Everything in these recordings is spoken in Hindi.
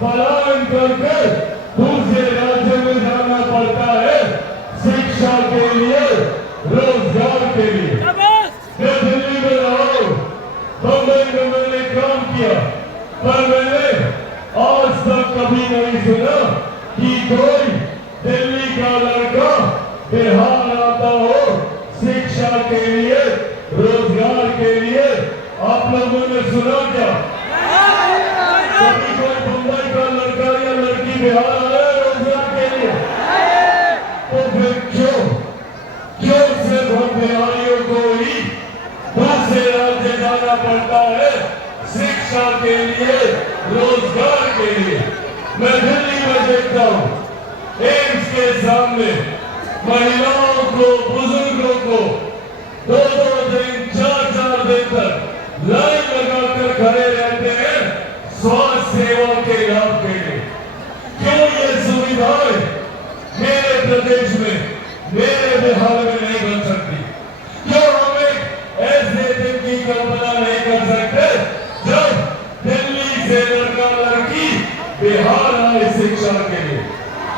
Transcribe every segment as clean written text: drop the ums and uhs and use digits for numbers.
पलायन करके दूसरे राज्य में जाना पड़ता है शिक्षा के लिए, रोजगार के लिए। मैं दिल्ली में रहा हूं, बम्बई में मैंने काम किया, पर मैंने आज तक कभी नहीं सुना कि कोई दिल्ली का लड़का बिहार आता हो शिक्षा के लिए, रोजगार के लिए। आप लोगों ने सुना क्या? कभी कोई बम्बई का लड़का या लड़की बिहार आया रोजगार के लिए? तो फिर क्यों सिर्फ हम बिहारियों को ही दूसरे राज्य जाना पड़ता है शिक्षा के लिए, रोजगार के लिए? मैं दिल्ली में देखता हूँ एम्स के सामने महिलाओं को, बुजुर्गों को 2-2 दिन, 4-4 दिन तक लाइन लगाकर खड़े रहते हैं स्वास्थ्य सेवा के लाभ के लिए। क्यों ये सुविधाएं मेरे प्रदेश में, मेरे बिहार में नहीं बन सकती? क्यों हम एक ऐसे दिन की कल्पना नहीं कर सकते जब दिल्ली से लड़का लड़की बिहार आए शिक्षा के लिए?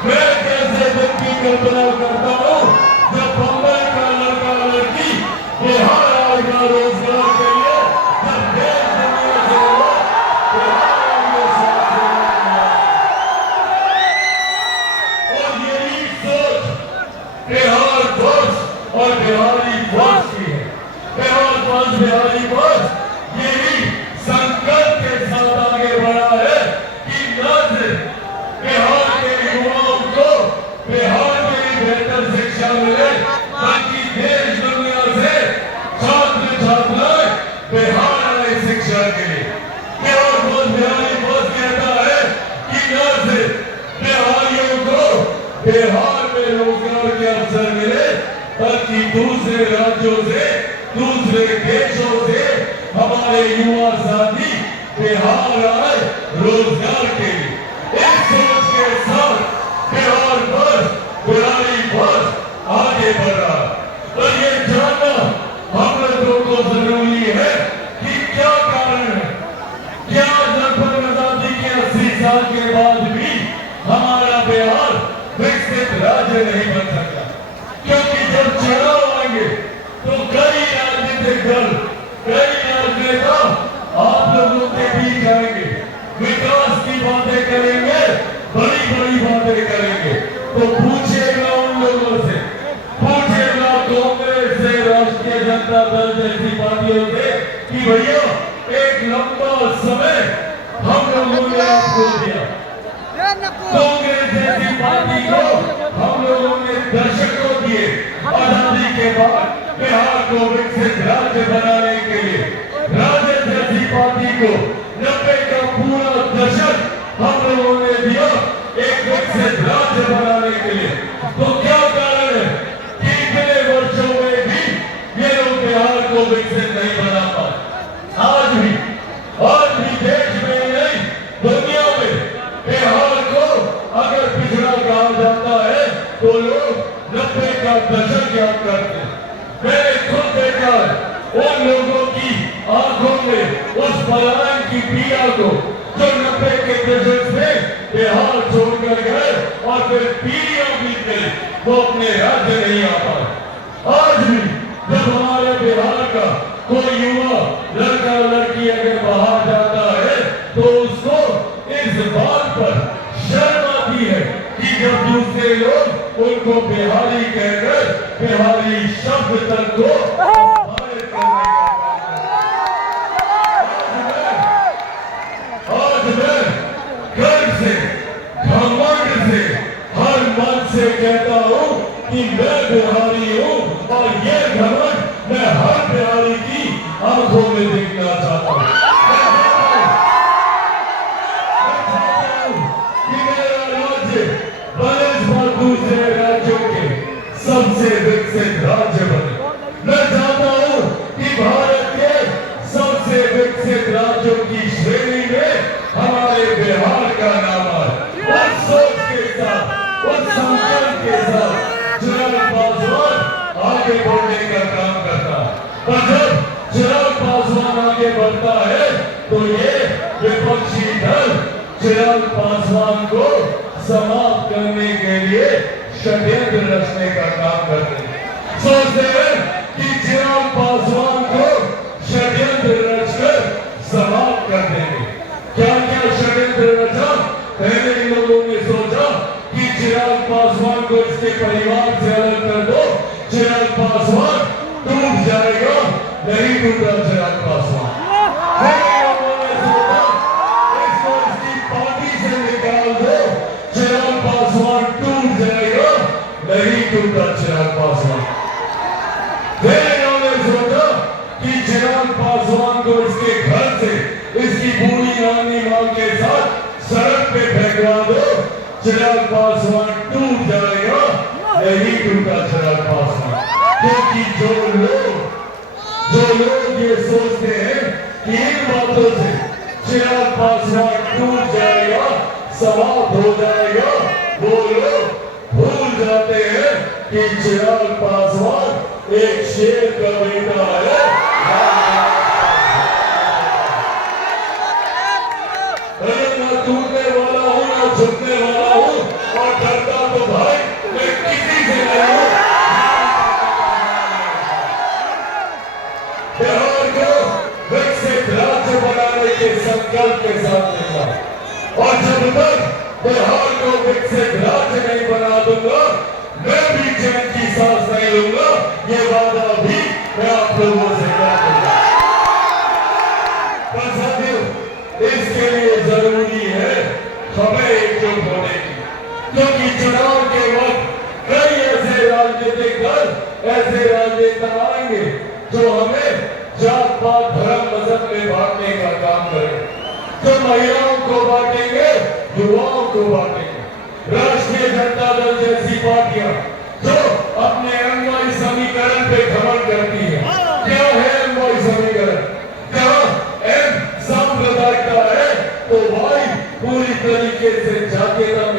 मैं कैसे दिन की कल्पना करता हूँ जब बम्बई का लड़का लड़की बिहार आएगा रोजगार के लिए, जब देश दुनिया से लोग बिहार आएंगे स्वास्थ्य सेवा। और यही सोच बिहार फर्स्ट और बिहारी फर्स्ट की है। बिहार फर्स्ट, बिहारी फर्स्ट यही संकल्प के साथ आगे बढ़ा है कि न सिर्फ बिहार के युवाओं को बिहार में बेहतर शिक्षा मिले, बल्कि देश दुनिया से छात्र छात्राएं बिहार आए शिक्षा के लिए। बिहार बोल, बिहारी बोल कहता है कि न सिर्फ बिहारियों को बिहार में रोजगार के अवसर मिले, बल्कि दूसरे राज्यों से, दूसरे देशों से हमारे युवा साथी बिहार आए रोजगार के लिए। इस सोच के साथ बिहार बस, बिहारी बस आगे बढ़ रहा है। और ये जानना हम लोगों को जरूरी है कि क्या कारण है, क्या लगभग आजादी के 80 साल के बाद भी हमारा बिहार विकसित राज्य नहीं बन सकता? क्योंकि जब चुनाव आएंगे तो कई राजनीतिक दल, कई राजनेता आप लोगों के बीच आएंगे, विकास की बातें करेंगे, बड़ी बड़ी बातें करेंगे। तो पूछेगा उन लोगों से, पूछेगा कांग्रेस से, राष्ट्रीय जनता दल जैसी पार्टियों से कि भैया एक लंबा समय हम लोगों ने आपको दिया, कांग्रेस जैसी पार्टी को हम लोगों ने दशकों दिए आजादी के बाद बिहार को विकसित राज्य बनाने के लिए। राजद जैसी पार्टी को 90 का पूरा दशक हम लोगों ने दिया एक विकसित राज्य बनाने के लिए। तो क्या कारण है कि इतने वर्षों में भी ये लोग बिहार को विकसित नहीं बना पाए? आज भी देश में नहीं, दुनिया में बिहार को अगर पिछड़ा कहा जाता है तो लोग 90 का दशक याद करते हैं। मैंने खुद देखा है उन लोगों की आंखों में उस पलायन की पीड़ा को जो 90 के दशक से बिहार छोड़कर गए और फिर पीढ़ियां बीत गई, वो अपने राज्य नहीं आ पाए। आज भी जब हमारे बिहार का कोई युवा लड़का लड़की अगर बाहर जाता है तो उसको इस बात पर शर्म आती है कि जब दूसरे लोग उनको बिहारी कहकर बिहारी शब्द तक को अपमानित करने का। आज मैं गर्व से, घमंड से, हर मन से कहता हूँ कि मैं बिहारी हूँ और ये घमंड मैं हर बिहारी की आंखों में देखना चाहता हूँ। दूसरे राज्यों के सबसे विकसित राज्य बने। मैं चाहता हूं कि भारत के सबसे विकसित राज्यों की श्रेणी में हमारे बिहार का नाम आए। उस सोच के साथ, उस संकल्प के साथ चिराग पासवान आगे बढ़ने का काम करता है। और जब चिराग पासवान आगे बढ़ता है तो ये विपक्षी दल चिराग पासवान को समाप्त करने के लिए षड्यंत्र रचने का काम करते हैं। सोचते हैं कि चिराग पासवान को षड्यंत्र रचकर समाप्त कर देंगे। क्या क्या षड्यंत्र रचा? पहले इन लोगों ने सोचा कि चिराग पासवान को इसके परिवार से अलग कर दो, चिराग पासवान टूट जाएगा। नहीं टूटा चिराग पासवान। नहीं टूटा चिराग पासवान। फिर इन्होंने सोचा कि चिराग पासवान को इसके घर से इसकी बूढ़ी नानी मां के साथ सड़क पे फेंकवा दो, चिराग पासवान टूट जाएगा। नहीं टूटा चिराग पासवान। क्योंकि जो लोग ये सोचते हैं कि इन बातों से चिराग पासवान टूट जाएगा, समाप्त हो जाएगा, वो लोग भूल जाते हैं कि चिराग पासवान एक शेर का बेटा है। ना टूटने वाला हूं, ना झुकने वाला हूं, और डरता तो भाई मैं किसी से नहीं हूं। बिहार को विकसित राज्य बनाने के संकल्प के साथ निकला, और जब तक बिहार को विकसित राज्य नहीं बना दूंगा, मैं भी चैन की सांस नहीं लूंगा। ये वादा भी मैं आप लोगों से करूंगा। पर साथियों, इसके लिए जरूरी है हमें एकजुट होने की, क्योंकि चुनाव के वक्त कई ऐसे राजनीतिक दल, ऐसे राजनेता आएंगे जो हमें जात पात धर्म मजहब में बांटने का काम करेंगे, जो महिलाओं को बांटेंगे, युवाओं को बांटेंगे। राष्ट्रीय जनता दल जैसी पार्टियां जो अपने अंगवाई समीकरण पे घमंड करती है। क्या है अंगवाई समीकरण? जहां एम सांप्रदायिकता है तो वाई पूरी तरीके से जातीयता